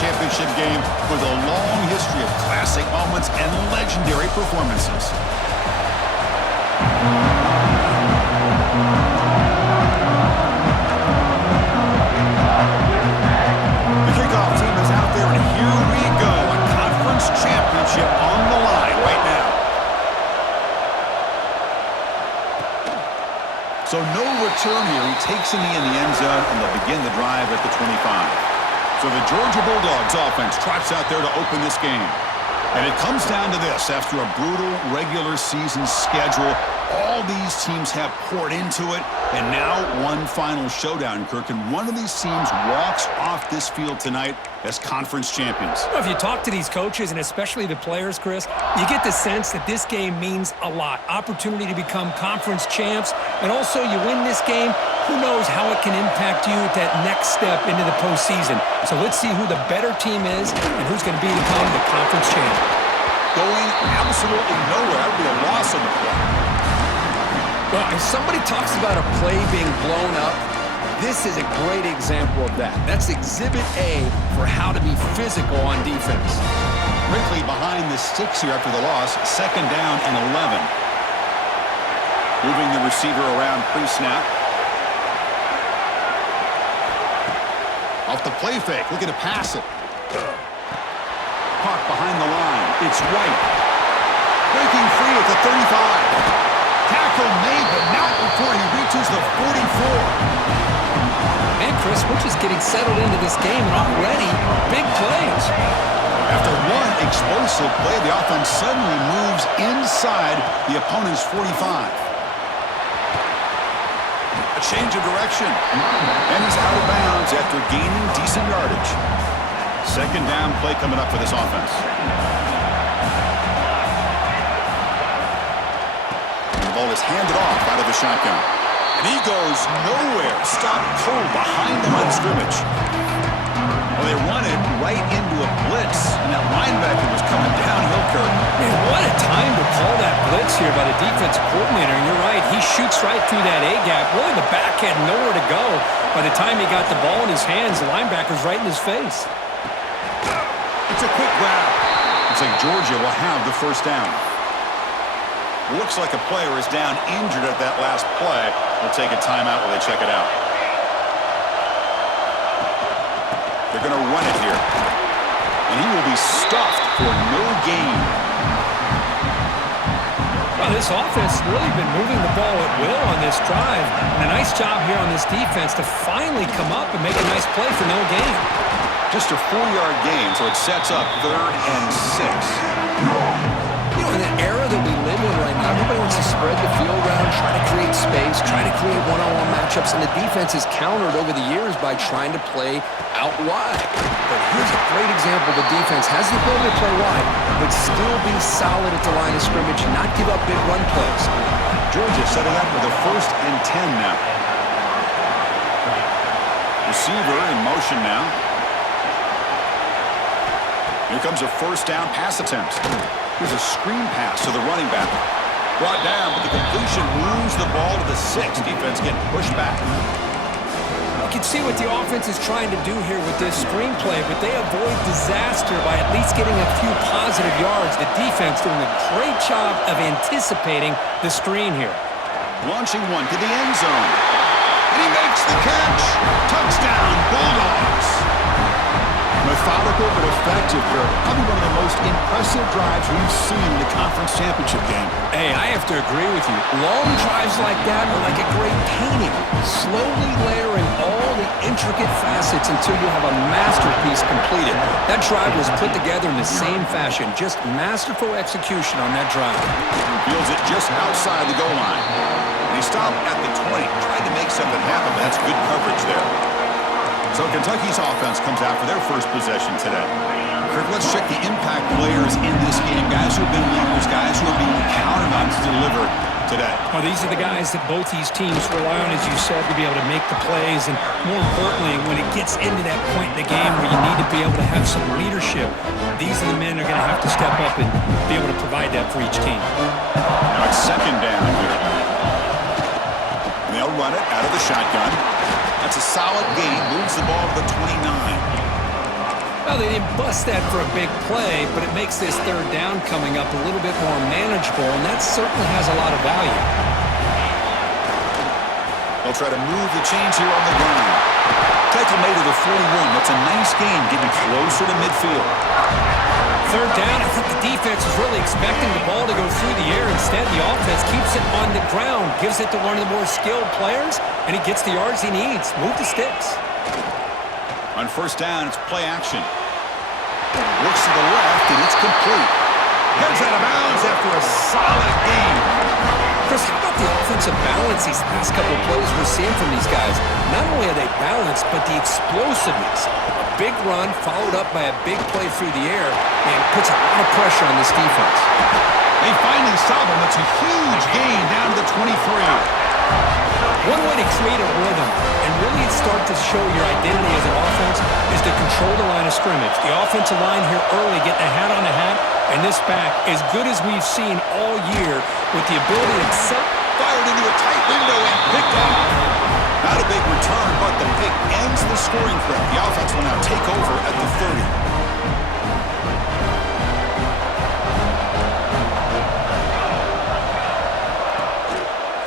championship game with a long history of classic moments and legendary performances. The kickoff team is out there, and here we go. A conference championship on the line right now. So no return here. He takes in the end zone, and they'll begin the drive at the 25. So the Georgia Bulldogs offense trots out there to open this game. And it comes down to this. After a brutal regular season schedule, all these teams have poured into it, and now one final showdown, Kirk. And one of these teams walks off this field tonight as conference champions. Well, if you talk to these coaches, and especially the players, Chris, you get the sense that this game means a lot. Opportunity to become conference champs, and also you win this game, who knows how it can impact you at that next step into the postseason. So let's see who the better team is and who's going to become the conference champ. Going absolutely nowhere. That would be a loss on the play. Well, if somebody talks about a play being blown up, this is a great example of that. That's Exhibit A for how to be physical on defense. Quickly behind the sticks here after the loss. 2nd down and 11. Moving the receiver around pre-snap. Off the play fake, looking to pass it. Caught behind the line. It's White. Breaking free at the 35. Tackle made, but not before he reaches the 44. Man, Chris, we're just getting settled into this game, and already big plays. After one explosive play, the offense suddenly moves inside the opponent's 45. A change of direction. And he's out of bounds after gaining decent yardage. 2nd down play coming up for this offense. The ball is handed off out of the shotgun. And he goes nowhere. Stopped cold behind the line of scrimmage. Well, they run it right into a blitz. And that linebacker was coming downhill, Kirk. Man, what a time to call that blitz here by the defensive coordinator. And you're right, he shoots right through that A-gap. Really, the back had nowhere to go. By the time he got the ball in his hands, the linebacker's right in his face. It's a quick grab. Looks like Georgia will have the 1st down. Looks like a player is down injured at that last play. We'll take a timeout while they check it out. They're going to run it here. And he will be stuffed for no gain. Well, this offense has really been moving the ball at will on this drive. And a nice job here on this defense to finally come up and make a nice play for no gain. Just a 4-yard gain, so it sets up 3rd and 6. You know, in the era that we live in right now, everybody wants to spread the field around, try to create space, try to create one-on-one matchups, and the defense is countered over the years by trying to play out wide. But here's a great example. The defense has the ability to play wide, but still be solid at the line of scrimmage, not give up big run plays. Georgia setting up with a 1st and 10 now. Receiver in motion now. Here comes a 1st down pass attempt. Here's a screen pass to the running back. Brought down, but the completion moves the ball to the 6. Defense getting pushed back. You can see what the offense is trying to do here with this screen play, but they avoid disaster by at least getting a few positive yards. The defense doing a great job of anticipating the screen here. Launching one to the end zone. And he makes the catch. Touchdown, Bulldogs. Methodical but effective, Kirk. Probably one of the most impressive drives we've seen in the conference championship game. Hey, I have to agree with you. Long drives like that are like a great painting. Slowly layering all the intricate facets until you have a masterpiece completed. That drive was put together in the same fashion. Just masterful execution on that drive. Fields it just outside the goal line. And he stopped at the 20. Tried to make something happen, but that's good coverage there. So Kentucky's offense comes out for their 1st possession today. Kirk, let's check the impact players in this game. Guys who have been leaders, guys who are being counted on to deliver today. Well, these are the guys that both these teams rely on, as you said, to be able to make the plays. And more importantly, when it gets into that point in the game where you need to be able to have some leadership, these are the men who are going to have to step up and be able to provide that for each team. Now it's 2nd down here. And they'll run it out of the shotgun. That's a solid gain. Moves the ball to the 29. Well, they didn't bust that for a big play, but it makes this third down coming up a little bit more manageable, and that certainly has a lot of value. They'll try to move the chains here on the ground. Tackle made to the 41. That's a nice gain, getting closer to midfield. Third down, I think the defense was really expecting the ball to go through the air. Instead, the offense keeps it on the ground, gives it to one of the more skilled players, and he gets the yards he needs. Move the sticks. On first down, it's play action. Looks to the left, and it's complete. Heads out of bounds after a solid gain. Chris, how about the offensive balance these past couple of plays we're seeing from these guys? Not only are they balanced, but the explosiveness. A big run followed up by a big play through the air, and it puts a lot of pressure on this defense. They finally stop him. It's a huge gain down to the 23. One way to create a rhythm and really start to show your identity as an offense is to control the line of scrimmage. The offensive line here early getting a hat on the hat, and this back, as good as we've seen all year, with the ability to set, Fired into a tight window and picked off. Not a big return, but the pick ends the scoring threat. The offense will now take over at the 30.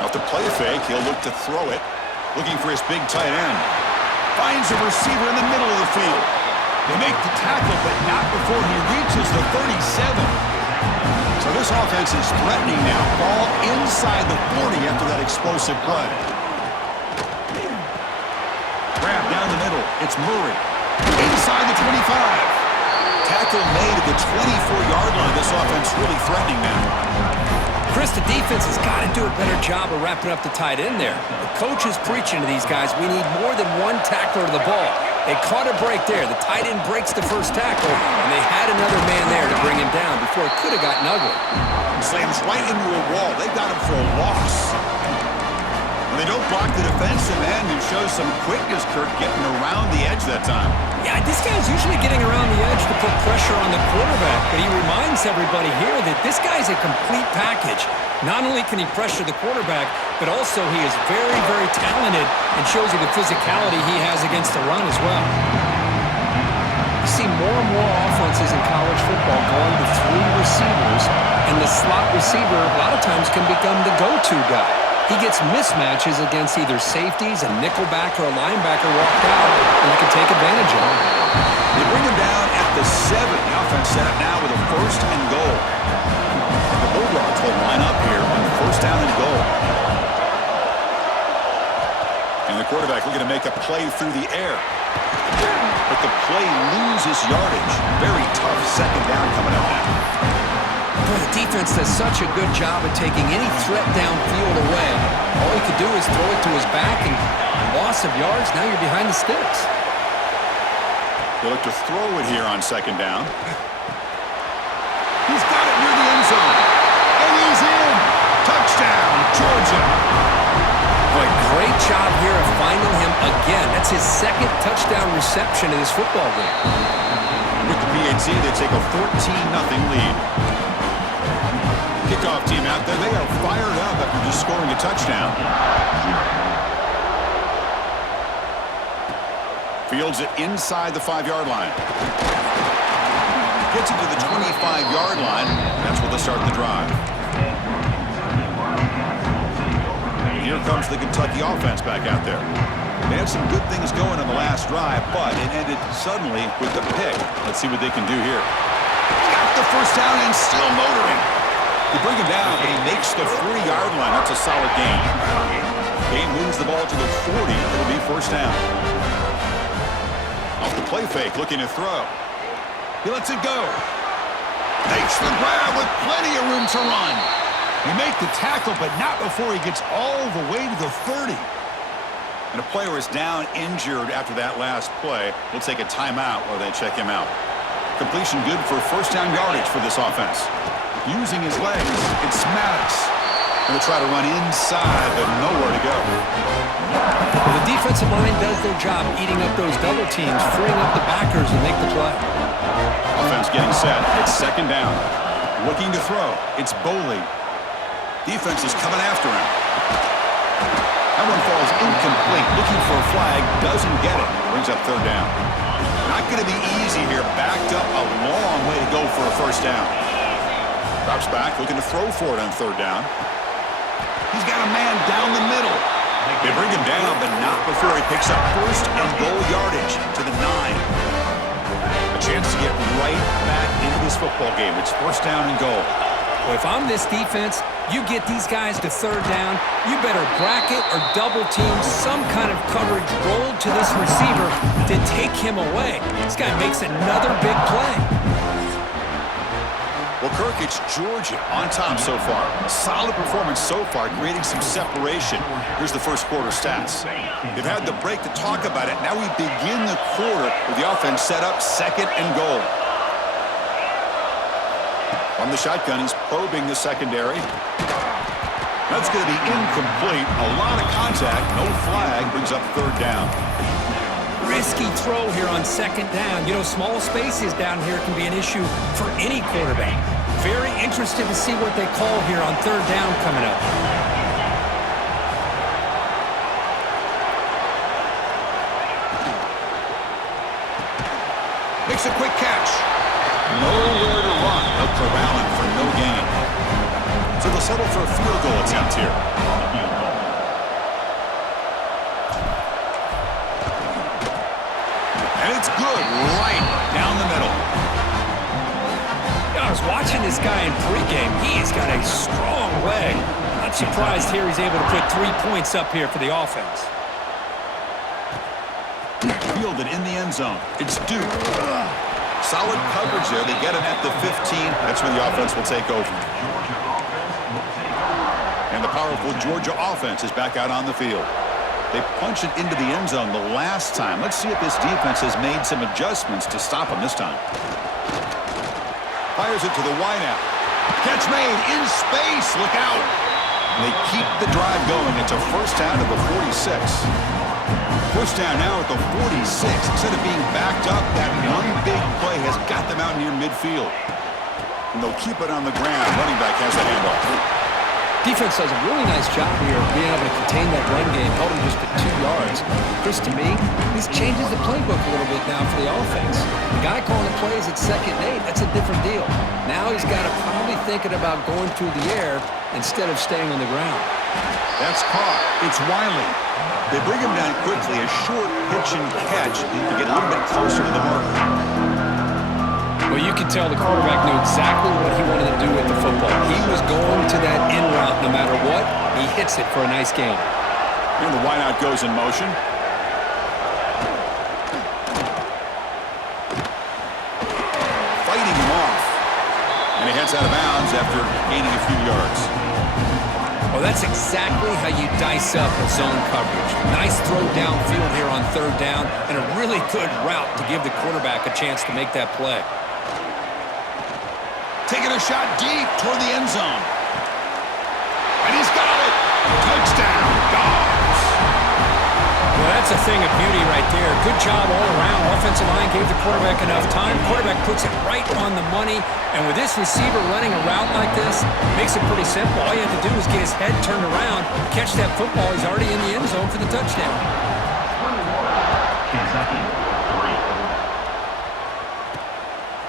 Off the play fake, he'll look to throw it. Looking for his big tight end. Finds a receiver in the middle of the field. They make the tackle, but not before he reaches the 37. So this offense is threatening now. Ball inside the 40 after that explosive play. Grab down the middle. It's Murray. Inside the 25. Tackle made at the 24-yard line. This offense really threatening now. Chris, the defense has got to do a better job of wrapping up the tight end there. The coach is preaching to these guys, we need more than one tackler to the ball. They caught a break there. The tight end breaks the first tackle, and they had another man there to bring him down before it could have gotten ugly. Slams right into a wall. They got him for a loss. And they don't block the defensive end, who shows some quickness, Kirk, getting around the edge that time. Yeah, this guy's usually getting around the edge to put pressure on the quarterback, but he reminds everybody here that this guy's a complete package. Not only can he pressure the quarterback, but also he is very, very talented and shows you the physicality he has against the run as well. You see more and more offenses in college football going to three receivers, and the slot receiver a lot of times can become the go-to guy. He gets mismatches against either safeties, a nickelback, or a linebacker walked out, and you can take advantage of it. They bring him down at the 7. The offense set up now with a 1st and goal. The Bulldogs will line up here on 1st down and goal. And the quarterback looking to make a play through the air. But the play loses yardage. Very tough 2nd down coming up now. Boy, the defense does such a good job of taking any threat downfield away. All he could do is throw it to his back, and loss of yards, now you're behind the sticks. They look to throw it here on 2nd down. He's got it near the end zone. And he's in. Touchdown, Georgia. Boy, great job here of finding him again. That's his 2nd touchdown reception in this football game. With the PAT, they take a 14-0 lead. Kickoff team out there, they are fired up after just scoring a touchdown. Fields it inside the 5-yard line. Gets it to the 25-yard line. That's where they start the drive. Here comes the Kentucky offense back out there. They had some good things going on the last drive, but it ended suddenly with the pick. Let's see what they can do here. Got the 1st down and still motoring. They bring him down, but he makes the 40-yard line. That's a solid gain. Game moves the ball to the 40. It'll be 1st down. Off the play fake, looking to throw. He lets it go. Makes the grab with plenty of room to run. He make the tackle, but not before he gets all the way to the 30. And a player is down injured after that last play. We'll take a timeout while they check him out. Completion good for 1st down yardage for this offense. Using his legs, it's Maddox. Going to try to run inside, but nowhere to go. Well, the defensive line does their job eating up those double teams, freeing up the backers to make the play. Offense getting set. It's 2nd down. Looking to throw. It's Boley. Defense is coming after him. That one falls incomplete. Looking for a flag. Doesn't get it. Brings up 3rd down. Not going to be easy here. backed up a long way to go for a first down. Drops back, looking to throw for it on third down. He's got a man down the middle. They bring him down, but not before he picks up first and goal yardage to the 9. A chance to get right back into this football game. It's first down and goal. Well, if I'm this defense, you get these guys to third down, you better bracket or double team some kind of coverage roll to this receiver to take him away. This guy makes another big play. Well, Kirk, it's Georgia on top so far. Solid performance so far, creating some separation. Here's the first quarter stats. They've had the break to talk about it. Now we begin the quarter with the offense set up second and goal. From the shotgun, he's probing the secondary. That's going to be incomplete. A lot of contact, no flag, brings up third down. Risky throw here on second down. You know, small spaces down here can be an issue for any quarterback. Very interested to see what they call here on third down coming up. Makes a quick catch. Nowhere to run. They'll corral him for no gain. So they'll settle for a field goal attempt here. And it's good right down the middle. I was watching this guy in pregame. He's got a strong leg. Not surprised here he's able to put 3 points up here for the offense. Fielded in the end zone. It's Duke. Solid coverage there. They get him at the 15. That's where the offense will take over. And the powerful Georgia offense is back out on the field. They punch it into the end zone the last time. Let's see if this defense has made some adjustments to stop them this time. Fires it to the wideout. Catch made in space. Look out. And they keep the drive going. It's a first down at the 46. First down now at the 46. Instead of being backed up, that one big play has got them out near midfield. And they'll keep it on the ground. Running back has the handoff. Defense does a really nice job here of being able to contain that run game, held him just to 2 yards. Chris, to me, this changes the playbook a little bit now for the offense. The guy calling the plays at 2nd and 8, that's a different deal. Now he's got to probably thinking about going through the air instead of staying on the ground. That's caught. It's Wiley. They bring him down quickly, a short pitch and catch to get a little bit closer to the marker. Well, you can tell the quarterback knew exactly what he wanted to do with the football. He was going to that in route no matter what. He hits it for a nice gain. And the wideout goes in motion. Fighting him off. And he heads out of bounds after gaining a few yards. Well, that's exactly how you dice up a zone coverage. Nice throw downfield here on third down and a really good route to give the quarterback a chance to make that play. Taking a shot deep toward the end zone. And he's got it. Touchdown, Dogs. Well, that's a thing of beauty right there. Good job all around. Offensive line gave the quarterback enough time. Quarterback puts it right on the money. And with this receiver running a route like this, makes it pretty simple. All you have to do is get his head turned around, catch that football. He's already in the end zone for the touchdown.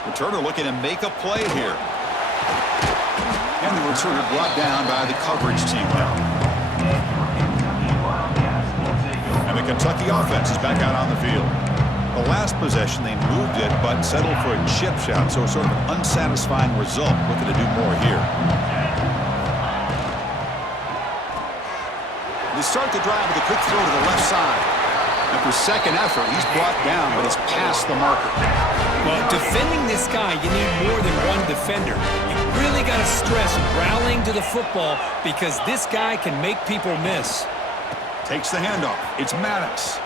Returner looking to make a play here. And the returner brought down by the coverage team now. And the Kentucky offense is back out on the field. The last possession, they moved it, but settled for a chip shot, so sort of an unsatisfying result. Looking to do more here. They start the drive with a quick throw to the left side. After second effort, he's brought down, but he's past the marker. Well, defending this guy, you need more than one defender. You really got to stress rallying to the football because this guy can make people miss. Takes the handoff. It's Maddox.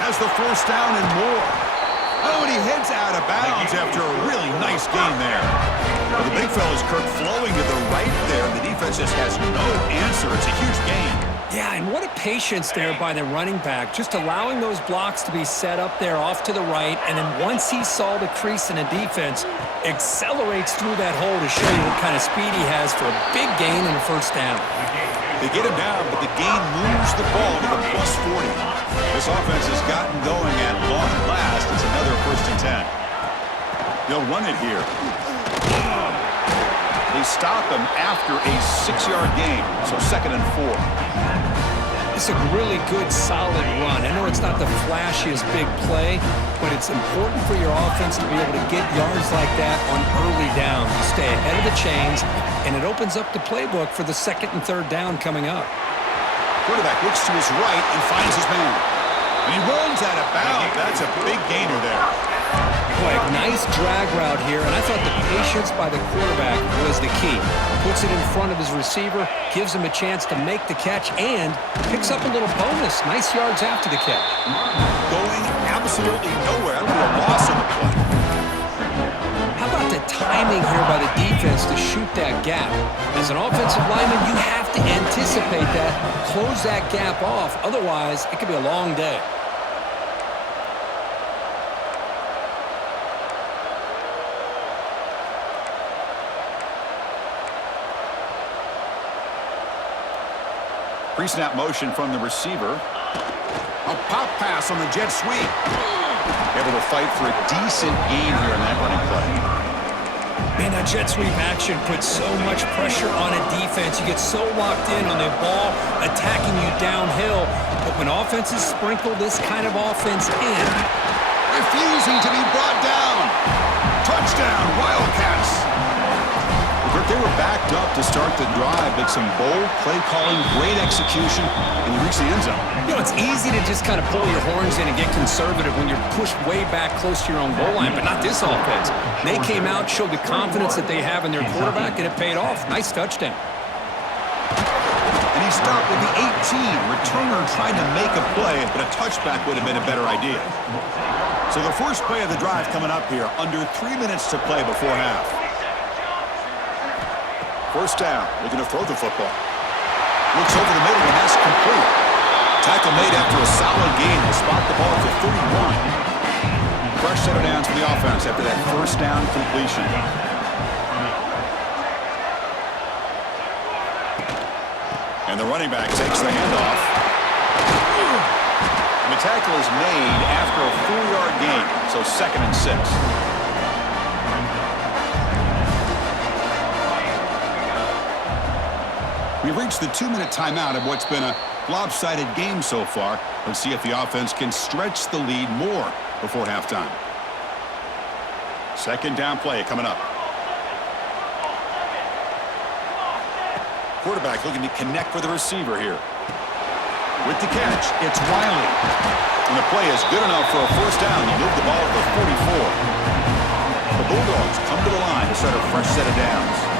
Has the first down and more. Oh, and he heads out of bounds after a really nice gain there. Well, the big fella's Kirk flowing to the right there. The defense just has no answer. It's a huge gain. Yeah, and what a patience there by the running back, just allowing those blocks to be set up there off to the right, and then once he saw the crease in the defense, accelerates through that hole to show you what kind of speed he has for a big gain and a first down. They get him down, but the gain moves the ball to the +40. This offense has gotten going at long last. It's another first They'll run it here. They stop him after a 6-yard gain, so 2nd and 4. It's a really good, solid run. I know it's not the flashiest big play, but it's important for your offense to be able to get yards like that on early downs. You stay ahead of the chains, and it opens up the playbook for the 2nd and 3rd down coming up. Quarterback looks to his right and finds his man. And he runs out of bounds. That's a big gainer there. Boy, a nice drag route here, and I thought the patience by the quarterback was the key. Puts it in front of his receiver, gives him a chance to make the catch, and picks up a little bonus. Nice yards after the catch. Going absolutely nowhere. That'll be a loss on the play. How about the timing here by the defense to shoot that gap? As an offensive lineman, you have to anticipate that, close that gap off. Otherwise, it could be a long day. Pre-snap motion from the receiver. A pop pass on the jet sweep. Able to fight for a decent gain here in that running play. Man, that jet sweep action puts so much pressure on a defense. You get so locked in on the ball attacking you downhill. But when offenses sprinkle this kind of offense in, refusing to be brought down. Touchdown, Wildcats. They were backed up to start the drive, but some bold play calling, great execution, and they reached the end zone. You know, it's easy to just kind of pull your horns in and get conservative when you're pushed way back close to your own goal line, but not this offense. They came out, showed the confidence that they have in their quarterback, and it paid off. Nice touchdown. And he stopped at the 18. Returner tried to make a play, but a touchback would have been a better idea. So the first play of the drive coming up here, under 3 minutes to play before half. First down, looking to throw the football. Looks over the middle, and that's complete. Tackle made after a solid gain. They'll spot the ball for 31. Fresh set of downs for the offense after that first down completion. And the running back takes the handoff. And the tackle is made after a 4-yard gain, so 2nd and 6. We've reached the 2-minute timeout of what's been a lopsided game so far. Let's see if the offense can stretch the lead more before halftime. 2nd down play coming up. Quarterback looking to connect with the receiver here. With the catch, it's Wiley. And the play is good enough for a first down. They'll move the ball to the 44. The Bulldogs come to the line to start a fresh set of downs.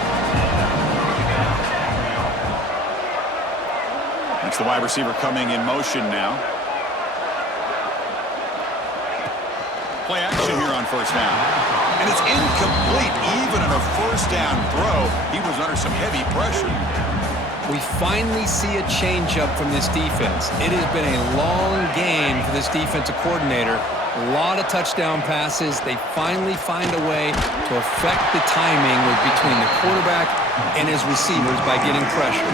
It's the wide receiver coming in motion now. Play action here on first down. And it's incomplete. Even on a first down throw, he was under some heavy pressure. We finally see a changeup from this defense. It has been a long game for this defensive coordinator. A lot of touchdown passes. They finally find a way to affect the timing between the quarterback and his receivers by getting pressure.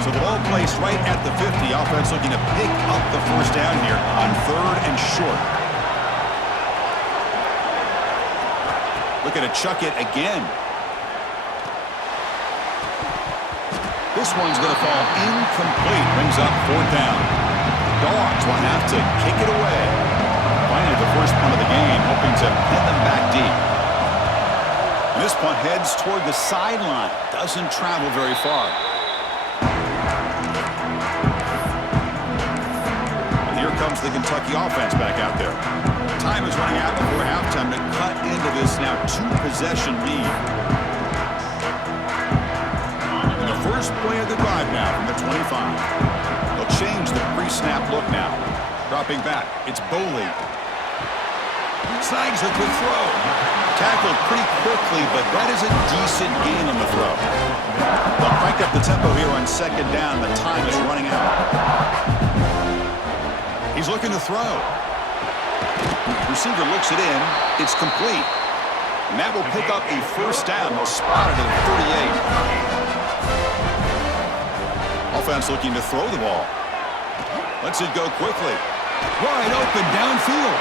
So the ball placed right at the 50. Offense looking to pick up the first down here on 3rd and short. Looking to chuck it again. This one's going to fall incomplete. Brings up 4th down. Dogs will have to kick it away. Finally, the first punt of the game, hoping to pin them back deep. And this punt heads toward the sideline. Doesn't travel very far. Comes the Kentucky offense back out there. Time is running out before halftime to cut into this now 2-possession lead. And the first play of the drive now from the 25. They'll change the pre-snap look now. Dropping back, it's Boley. Snags a good throw. Tackled pretty quickly, but that is a decent gain on the throw. They'll crank up the tempo here on 2nd down. The time is running out. He's looking to throw. Receiver looks it in. It's complete. And that will pick up a first down. They'll spot it at the 38. Offense looking to throw the ball. Lets it go quickly. Wide open downfield.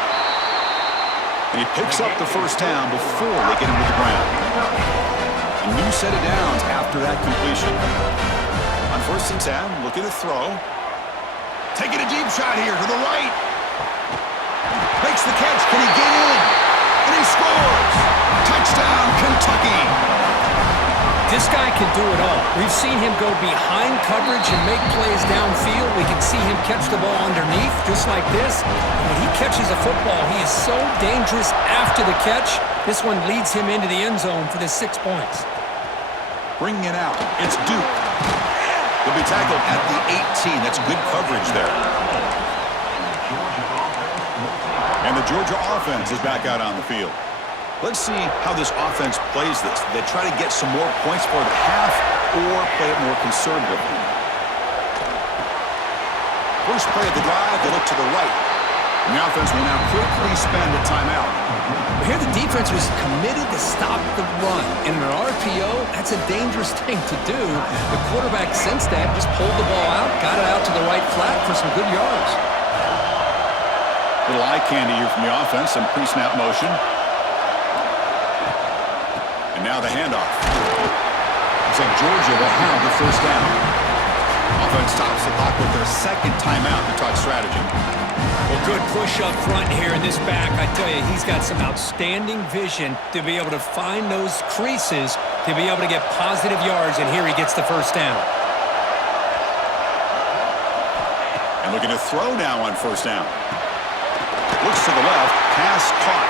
And he picks up the first down before they get him to the ground. A new set of downs after that completion. On 1st and 10, looking to throw. Taking a deep shot here to the right. Makes the catch. Can he get in? And he scores! Touchdown, Kentucky! This guy can do it all. We've seen him go behind coverage and make plays downfield. We can see him catch the ball underneath, just like this. When he catches a football, he is so dangerous after the catch. This one leads him into the end zone for the 6 points. Bringing it out. It's Duke. He'll be tackled at the 18. That's good coverage there. And the Georgia offense is back out on the field. Let's see how this offense plays this. They try to get some more points for the half or play it more conservatively. First play of the drive, they look to the right. And the offense will now quickly spend a timeout. Here the defense was committed to stop the run. In an RPO, that's a dangerous thing to do. The quarterback sensed that, just pulled the ball out, got it out to the right flat for some good yards. Little eye candy here from the offense, some pre-snap motion. And now the handoff. Looks like Georgia will have the first down. Offense stops the clock with their second timeout to talk strategy. Well, good push up front here in this back. I tell you, he's got some outstanding vision to be able to find those creases, to be able to get positive yards, and here he gets the first down. And looking to throw now on 1st down. Looks to the left, pass caught.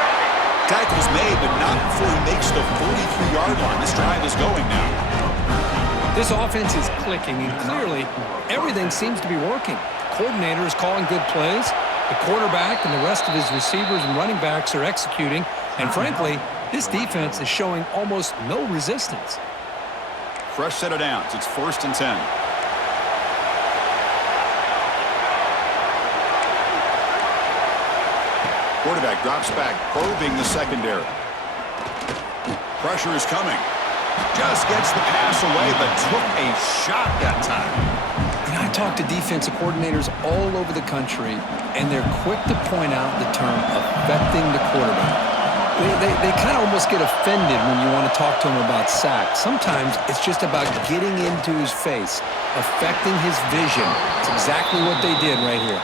Tackle's made, but not before he makes the 43-yard line. This drive is going now. This offense is clicking, and clearly everything seems to be working. The coordinator is calling good plays. The quarterback and the rest of his receivers and running backs are executing. And frankly, this defense is showing almost no resistance. Fresh set of downs. It's 1st and 10. Quarterback drops back, probing the secondary. Pressure is coming. Just gets the pass away, but took a shot that time. And I talk to defensive coordinators all over the country, and they're quick to point out the term affecting the quarterback. They kind of almost get offended when you want to talk to them about sacks. Sometimes it's just about getting into his face, affecting his vision. It's exactly what they did right here.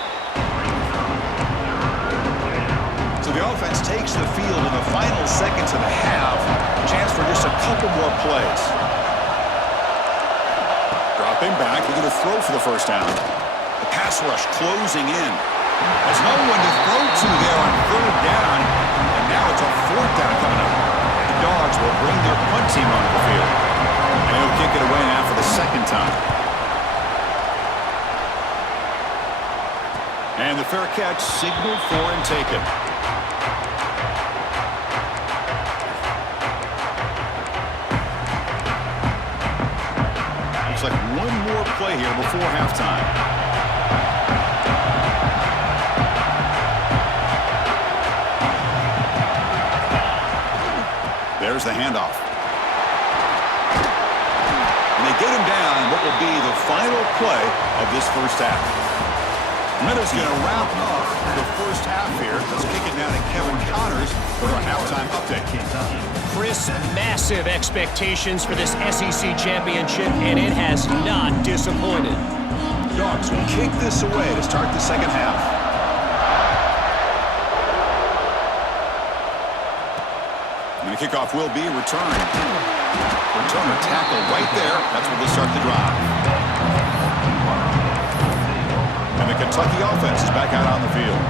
So the offense takes the field in the final seconds of the half. Chance for just a couple more plays. Dropping back, looking to throw for the first down. The pass rush closing in. There's no one to throw to there on 3rd down. And now it's a 4th down coming up. The Dogs will bring their punt team onto the field. And he'll kick it away now for the 2nd time. And the fair catch signaled for and taken. Looks like one more play here before halftime. There's the handoff. And they get him down what will be the final play of this first half. Minutes going to wrap up the first half here. Let's kick it now to Kevin Connors for our halftime update. Chris, massive expectations for this SEC championship, and it has not disappointed. Dogs will kick this away to start the second half. And the kickoff will be returned. Returner tackle right there. That's where they start the drive. And the Kentucky offense is back out on the field.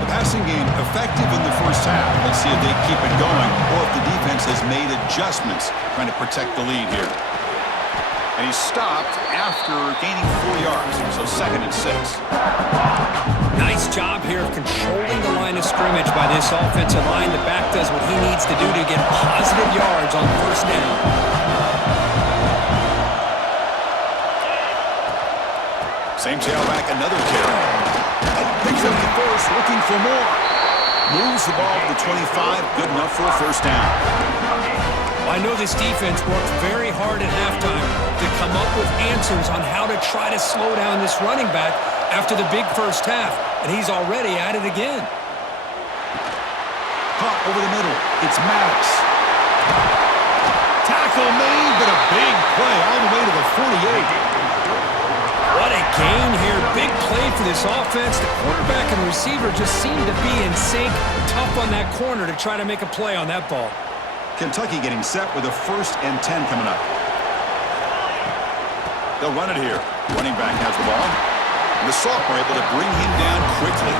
The passing game effective in the first half. Let's see if they keep it going or if the defense has made adjustments trying to protect the lead here. And he stopped after gaining 4 yards, so 2nd and 6. Nice job here of controlling the line of scrimmage by this offensive line. The back does what he needs to do to get positive yards on 1st down. Same tailback, another carry. Picks up the first, looking for more. Moves the ball to the 25, good enough for a 1st down. I know this defense worked very hard at halftime to come up with answers on how to try to slow down this running back after the big first half, and he's already at it again. Caught Over the middle, it's Maddox. Tackle made, but a big play all the way to the 48. What a gain here. Big play for this offense. The quarterback and the receiver just seem to be in sync. Tough on that corner to try to make a play on that ball. Kentucky getting set with a 1st and 10 coming up. They'll run it here. Running back has the ball. And the sophomore able to bring him down quickly.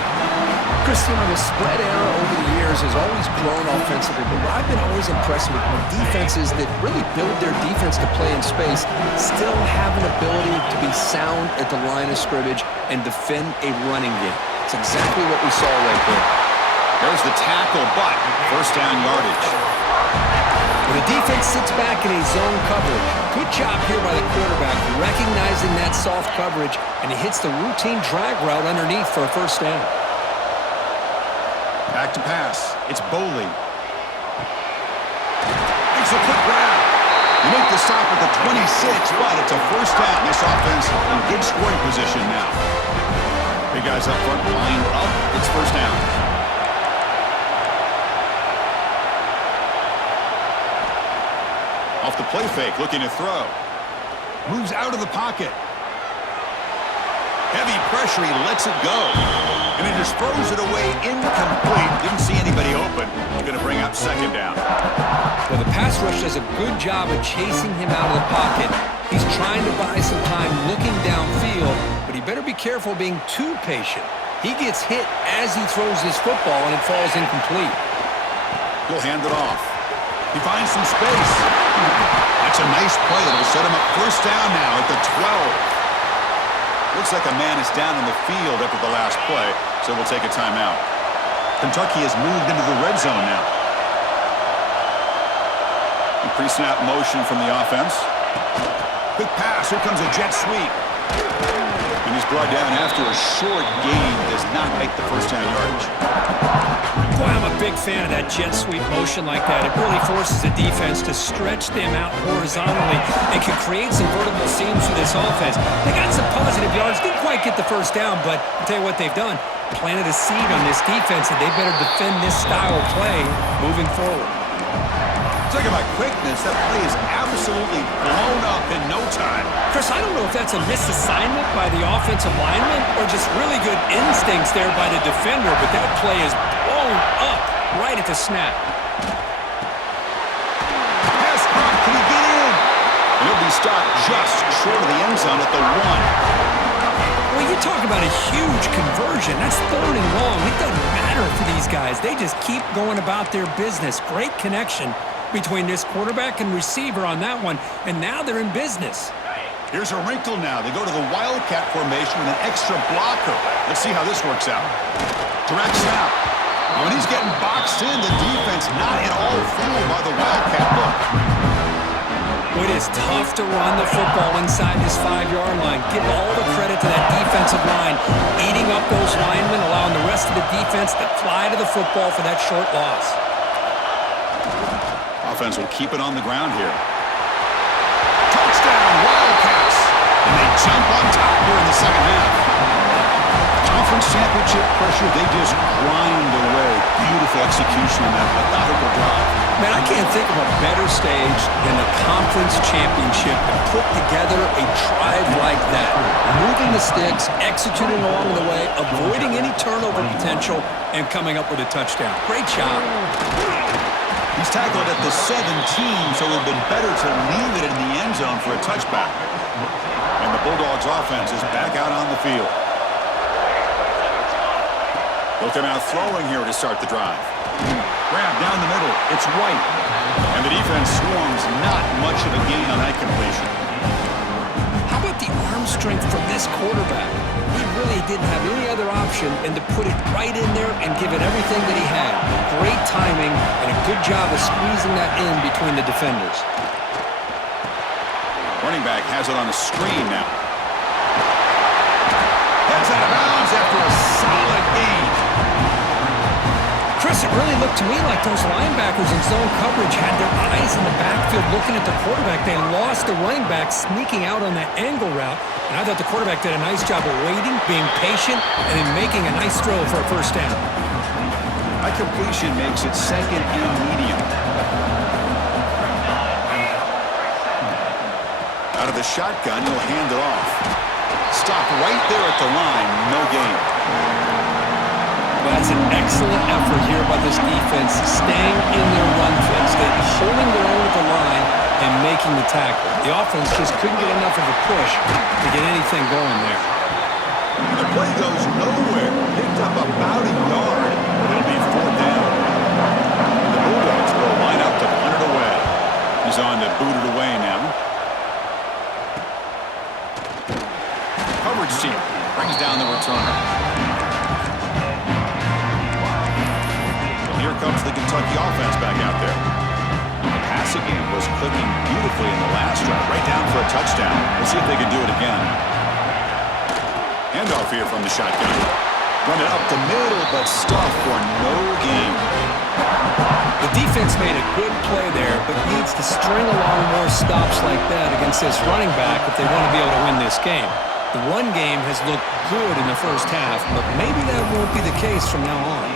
Christian, the spread era over the years has always grown offensively, but what I've been always impressed with are defenses that really build their defense to play in space, still have an ability to be sound at the line of scrimmage and defend a running game. It's exactly what we saw right there. There's the tackle, but 1st down yardage. When the defense sits back in a zone coverage, good job here by the quarterback recognizing that soft coverage, and he hits the routine drag route underneath for a 1st down. Back to pass. It's Boley. Makes a quick grab. You make the stop at the 26, but it's a 1st down. This offense in good scoring position now. Big guys up front lined up. It's 1st down. Off the play fake, looking to throw. Moves out of the pocket. Heavy pressure, he lets it go. And he just throws it away incomplete. Didn't see anybody open. He's going to bring up 2nd down. Well, the pass rush does a good job of chasing him out of the pocket. He's trying to buy some time looking downfield, but he better be careful being too patient. He gets hit as he throws this football, and it falls incomplete. He'll hand it off. He finds some space. That's a nice play. That'll set him up 1st down now at the 12. Looks like a man is down on the field after the last play, so we'll take a timeout. Kentucky has moved into the red zone now. A pre-snap motion from the offense. Quick pass. Here comes a jet sweep. And he's brought down after a short gain. Does not make the 1st down yardage. Boy, I'm a big fan of that jet sweep motion like that. It really forces the defense to stretch them out horizontally and can create some vertical seams for this offense. They got some positive yards. Didn't quite get the 1st down, but I'll tell you what they've done. Planted a seed on this defense that they better defend this style of play moving forward. Talking about quickness, that play is absolutely blown up in no time. Chris, I don't know if that's a misassignment by the offensive lineman or just really good instincts there by the defender, but that play is blown up right at the snap. Pass caught. Can he get in? And he'll be stopped just short of the end zone at the 1. Well, you talk about a huge conversion. That's 3rd and long. It doesn't matter for these guys. They just keep going about their business. Great connection between this quarterback and receiver on that one, and now they're in business. Here's a wrinkle now. They go to the Wildcat formation with an extra blocker. Let's see how this works out. Direct snap. When he's getting boxed in, the defense not at all fooled by the Wildcat look. It is tough to run the football inside this 5-yard line. Give all the credit to that defensive line, eating up those linemen, allowing the rest of the defense to fly to the football for that short loss. Offense will keep it on the ground here. Touchdown, Wildcats! And they jump on top here in the 2nd half. Conference championship pressure, they just grind away. Beautiful execution on that methodical drive. Man, I can't think of a better stage than the conference championship to put together a drive like that. Moving the sticks, executing along the way, avoiding any turnover potential, and coming up with a touchdown. Great job. He's tackled at the 17, so it would have been better to leave it in the end zone for a touchback. And the Bulldogs offense is back out on the field. They'll come out throwing here to start the drive. Grab down the middle. It's White. And the defense swarms. Not much of a gain on that completion. How about the arm strength from this quarterback? He really didn't have any other option than to put it right in there and give it everything that he had. Great timing and a good job of squeezing that in between the defenders. Running back has it on the screen now. Heads out of bounds after a solid gain. Chris, it really looked to me like those linebackers in zone coverage had their eyes in the backfield looking at the quarterback. They lost the running back sneaking out on that angle route. And I thought the quarterback did a nice job of waiting, being patient, and then making a nice throw for a 1st down. That completion makes it second and medium. Out of the shotgun, he'll hand it off. Stop right there at the line. No gain. Well, that's an excellent effort here by this defense, staying in their run fits, holding their own at the line and making the tackle. The offense just couldn't get enough of a push to get anything going there. And the play goes nowhere. Picked up about a yard, but it'll be 4th down. And the Bulldogs will line up to punt it away. He's on to boot it away now. Coverage team brings down the returner. And here comes the Kentucky offense back out there. The passing game was clicking beautifully in the last drive, right down for a touchdown. Let's see if they can do it again. Handoff here from the shotgun. Run it up the middle, but stuffed for no gain. The defense made a good play there, but needs to string along more stops like that against this running back if they want to be able to win this game. The run game has looked good in the first half, but maybe that won't be the case from now on.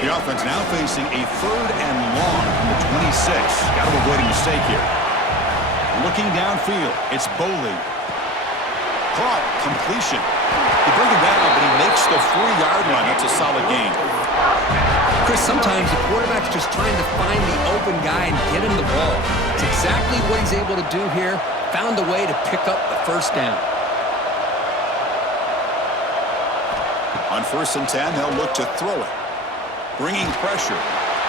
The offense now facing a 3rd and long from the 26. Got to avoid a mistake here. Looking downfield, it's Boley. Caught, completion. They bring him down, but he makes the 4-yard line. That's a solid gain. Chris, sometimes the quarterback's just trying to find the open guy and get him the ball. It's exactly what he's able to do here. Found a way to pick up the 1st down. On 1st and 10, they'll look to throw it. Bringing pressure.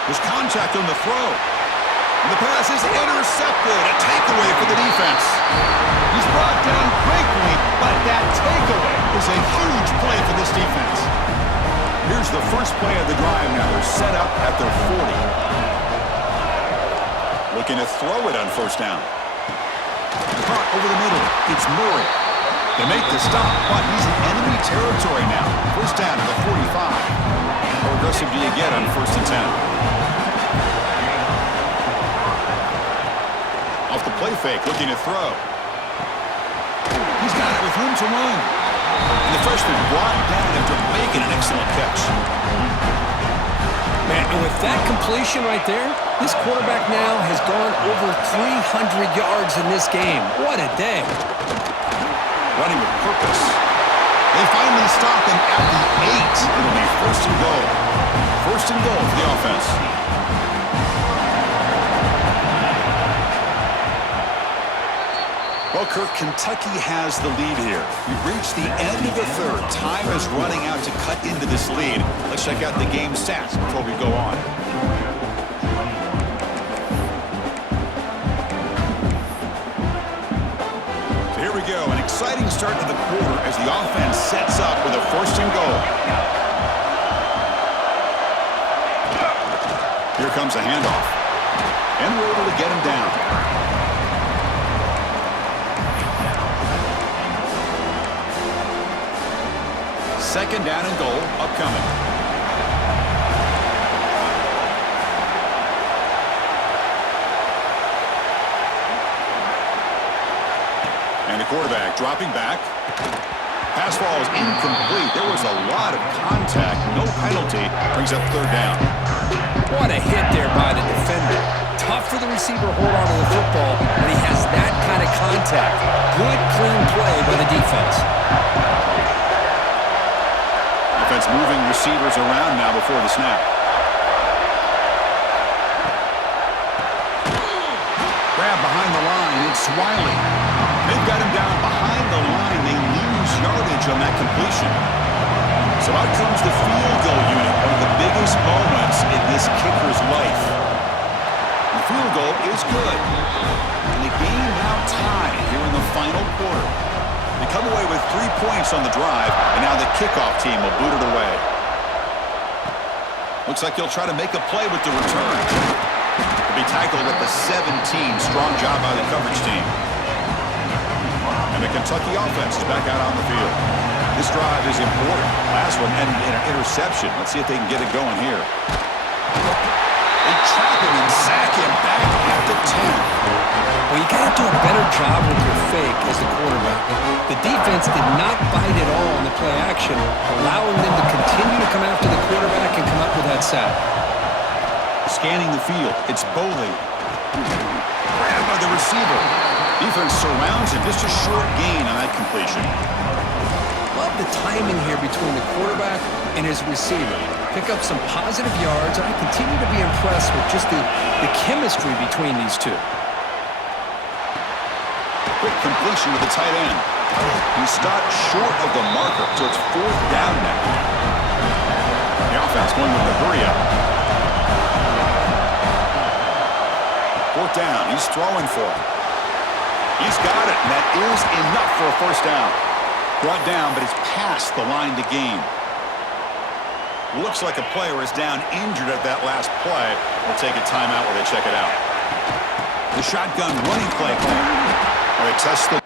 There's contact on the throw. And the pass is intercepted. A takeaway for the defense. He's brought down quickly, but that takeaway is a huge play for this defense. Here's the first play of the drive now. They're set up at their 40. Looking to throw it on 1st down. Caught over the middle. It's Murray. They make the stop, but he's in enemy territory now. 1st down to the 45. How aggressive do you get on 1st and 10? Off the play fake, looking to throw. He's got it with room to run. And the freshman brought down after making an excellent catch. Man, and with that completion right there, this quarterback now has gone over 300 yards in this game. What a day. Running with purpose. They finally stop him at the 8. It'll be 1st and goal. 1st and goal for the offense. Well, Kirk, Kentucky has the lead here. We've reached the end of the 3rd. Time is running out to cut into this lead. Let's check out the game stats before we go on. Here we go, an exciting start to the quarter as the offense sets up with a 1st and goal. Here comes a handoff. And we're able to get him down. Second down and goal upcoming. And the quarterback dropping back. Pass ball is incomplete. There was a lot of contact. No penalty. Brings up 3rd down. What a hit there by the defender. Tough for the receiver to hold on to the football when he has that kind of contact. Good, clean play by the defense. Offense moving receivers around now before the snap. Grab behind the line. It's Wiley. They've got him down behind the line. They lose yardage on that completion. So out comes the field goal unit, one of the biggest moments in this kicker's life. The field goal is good. And the game now tied here in the final quarter. They come away with 3 points on the drive, and now the kickoff team will boot it away. Looks like he'll try to make a play with the return. He'll be tackled at the 17. Strong job by the coverage team. And the Kentucky offense is back out on the field. This drive is important. Last one ended in an interception. Let's see if they can get it going here. They trap him and sack him back at the 10. Well, you got to do a better job with your fake as the quarterback. The defense did not bite at all on the play action, allowing them to continue to come after the quarterback and come up with that sack. Scanning the field, it's Boley. Grabbed by the receiver. Defense surrounds him, just a short gain on that completion. Love the timing here between the quarterback and his receiver. Pick up some positive yards, and I continue to be impressed with just the chemistry between these two. Quick completion to the tight end. He stopped short of the marker, so it's 4th down now. The offense going with the hurry up. 4th down, he's throwing for it. He's got it, and that is enough for a 1st down. Brought down, but it's past the line to gain. Looks like a player is down injured at that last play. We'll take a timeout while they check it out. The shotgun running play call. All right, test the...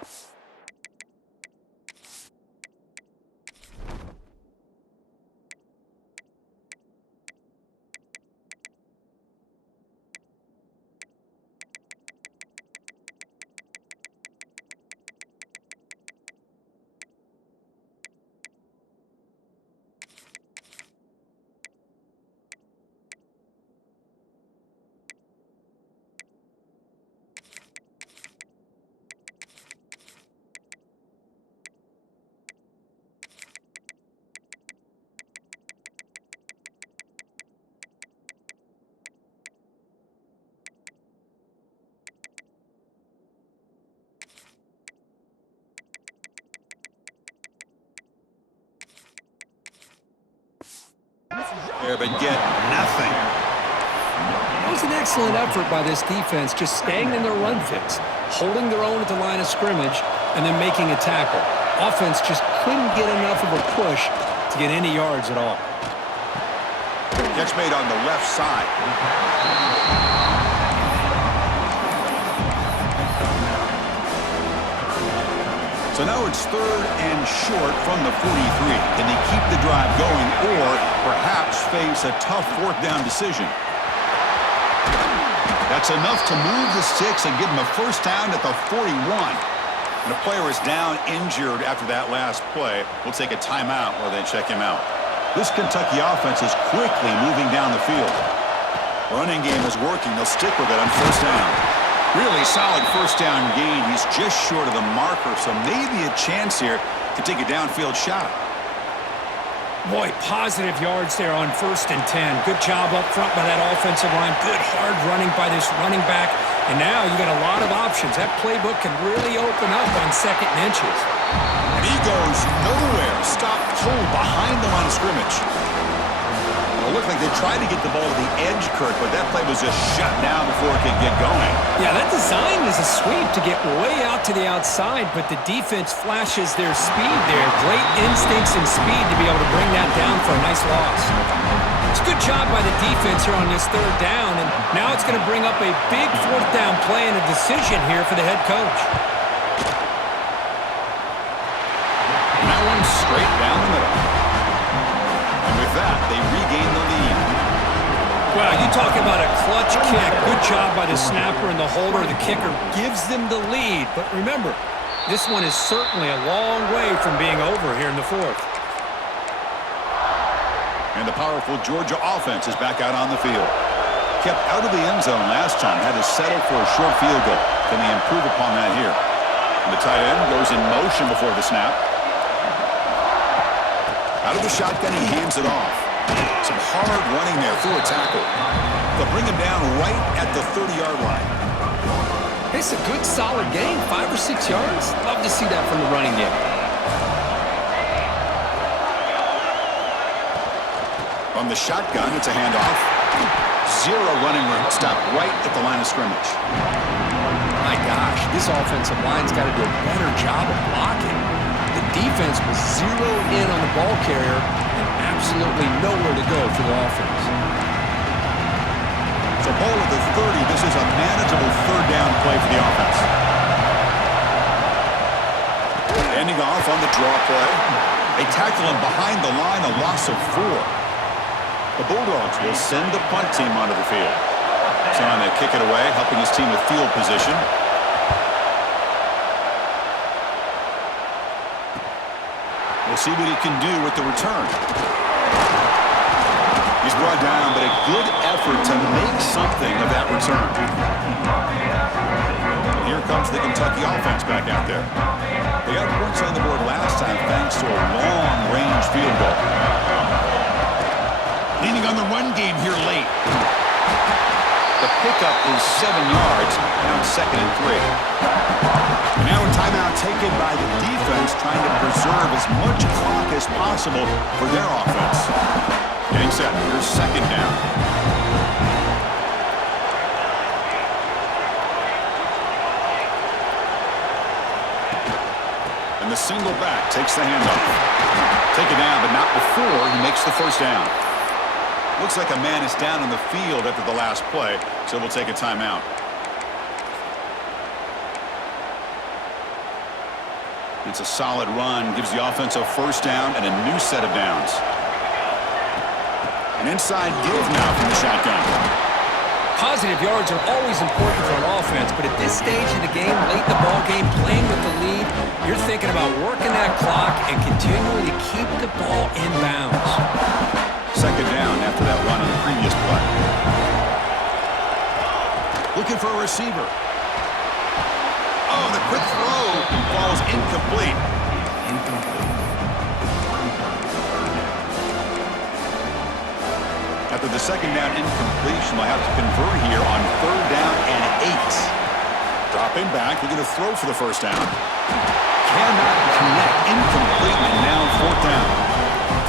There, but get nothing. That was an excellent effort by this defense, just staying in their run fix, holding their own at the line of scrimmage, and then making a tackle. Offense just couldn't get enough of a push to get any yards at all. Catch made on the left side. So now it's 3rd and short from the 43. Can they keep the drive going or perhaps face a tough 4th down decision? That's enough to move the sticks and give them a 1st down at the 41. And the player is down injured after that last play. We'll take a timeout while they check him out. This Kentucky offense is quickly moving down the field. Running game is working. They'll stick with it on 1st down. Really solid 1st down gain. He's just short of the marker, so maybe a chance here to take a downfield shot. Boy, positive yards there on 1st and 10. Good job up front by that offensive line. Good hard running by this running back. And now you got a lot of options. That playbook can really open up on 2nd and inches. And he goes nowhere. Stop cold behind the line of scrimmage. It looked like they tried to get the ball to the edge, Kurt, but that play was just shut down before it could get going. Yeah, that design is a sweep to get way out to the outside, but the defense flashes their speed there. Great instincts and speed to be able to bring that down for a nice loss. It's a good job by the defense here on this 3rd down, and now it's going to bring up a big 4th down play and a decision here for the head coach. And that one straight down the middle. And with that, they regain the lead. Well, you talk about a clutch kick. Good job by the snapper and the holder. The kicker gives them the lead. But remember, this one is certainly a long way from being over here in the 4th. And the powerful Georgia offense is back out on the field. Kept out of the end zone last time, had to settle for a short field goal. Can they improve upon that here? And the tight end goes in motion before the snap. Out of the shotgun, he hands it off. Some hard running there through a tackle. They'll bring him down right at the 30-yard line. It's a good, solid game, 5 or 6 yards. Love to see that from the running game. On the shotgun, it's a handoff. 0 running room. Stop right at the line of scrimmage. My gosh, this offensive line's got to do a better job of blocking. The defense was zeroed in on the ball carrier and absolutely nowhere to go for the offense. So ball at the 30. This is a manageable 3rd down play for the offense. Ending off on the draw play. They tackle him behind the line, a loss of 4. The Bulldogs will send the punt team onto the field. Trying to kick it away, helping his team with field position. We'll see what he can do with the return. He's brought down, but a good effort to make something of that return. And here comes the Kentucky offense back out there. They got points on the board last time thanks to a long-range field goal. Leaning on the run game here late. The pickup is 7 yards. Now it's 2nd and 3. And now a timeout taken by the defense, trying to preserve as much clock as possible for their offense. Getting set. Here's 2nd down. And the single back takes the handoff. Taken down, but not before he makes the first down. Looks like a man is down on the field after the last play, so we'll take a timeout. It's a solid run, gives the offense a first down and a new set of downs. An inside give now from the shotgun. Positive yards are always important for an offense, but at this stage of the game, late in the ball game, playing with the lead, you're thinking about working that clock and continuing to keep the ball in bounds. 2nd down after that run on the previous play. Looking for a receiver. Oh, the quick throw falls incomplete. After the 2nd down incompletion, they'll have to convert here on 3rd down and 8. Dropping back, looking to throw for the first down. Cannot connect, incomplete, and now 4th down.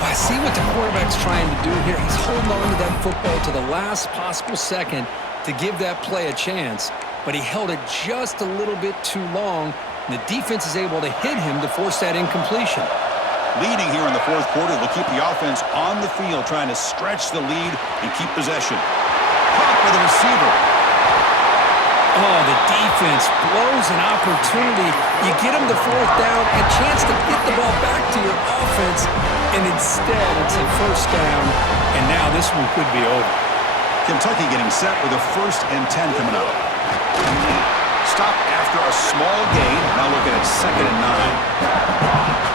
I see what the quarterback's trying to do here. He's holding on to that football to the last possible second to give that play a chance, but he held it just a little bit too long, and the defense is able to hit him to force that incompletion. Leading here in the 4th quarter will keep the offense on the field, trying to stretch the lead and keep possession. Caught by the receiver. Oh, the defense blows an opportunity. You get them the 4th down, a chance to get the ball back to your offense, and instead it's a first down, and now this one could be over. Kentucky getting set with a 1st and 10 coming up. Stop after a small gain. Now looking at 2nd and 9.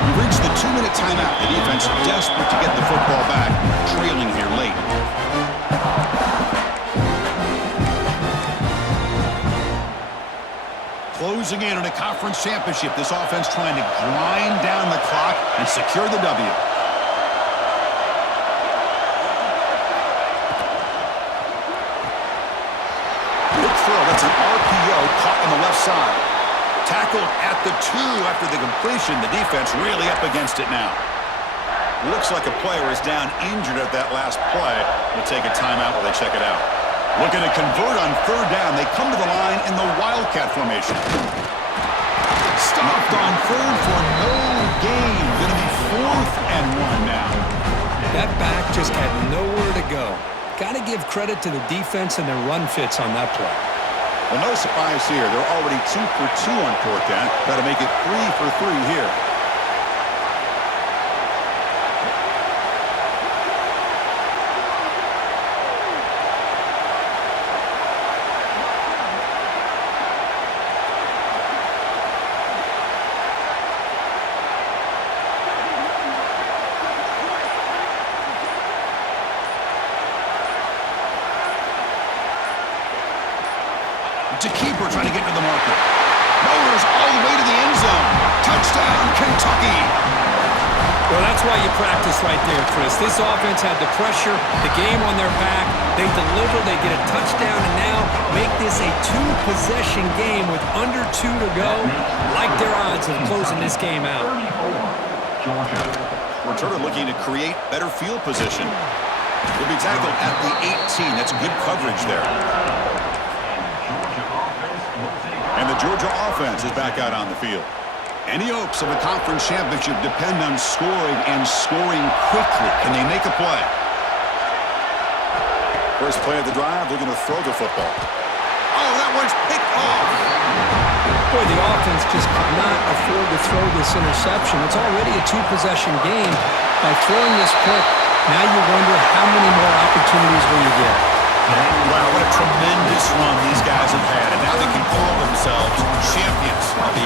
We've reached the 2-minute timeout. The defense desperate to get the football back, trailing here late. Closing in on a conference championship, this offense trying to grind down the clock and secure the W. Big throw, that's an RPO caught on the left side. Tackled at the 2 after the completion. The defense really up against it now. Looks like a player is down injured at that last play. We'll take a timeout while they check it out. Looking to convert on 3rd down. They come to the line in the Wildcat formation. Stopped on 3rd for no gain. Going to be 4th and 1 now. That back just had nowhere to go. Got to give credit to the defense and their run fits on that play. Well, no surprise here. They're already 2 for 2 on 4th down. Got to make it 3 for 3 here. To keeper trying to get to the marker. Mowers all the way to the end zone. Touchdown, Kentucky. Well, that's why you practice right there, Chris. This offense had the pressure, the game on their back. They deliver, they get a touchdown, and now make this a 2-possession game with under 2 to go. Like their odds of closing this game out. Returner looking to create better field position. Will be tackled at the 18. That's good coverage there. And the Georgia offense is back out on the field. Any hopes of a conference championship depend on scoring and scoring quickly. Can they make a play? First play of the drive, looking to throw the football. Oh, that one's picked off. Boy, the offense just could not afford to throw this interception. It's already a 2-possession game. By throwing this pick, now you wonder how many more opportunities will you get. Wow, what a tremendous run these guys have had, and now they can call themselves champions of the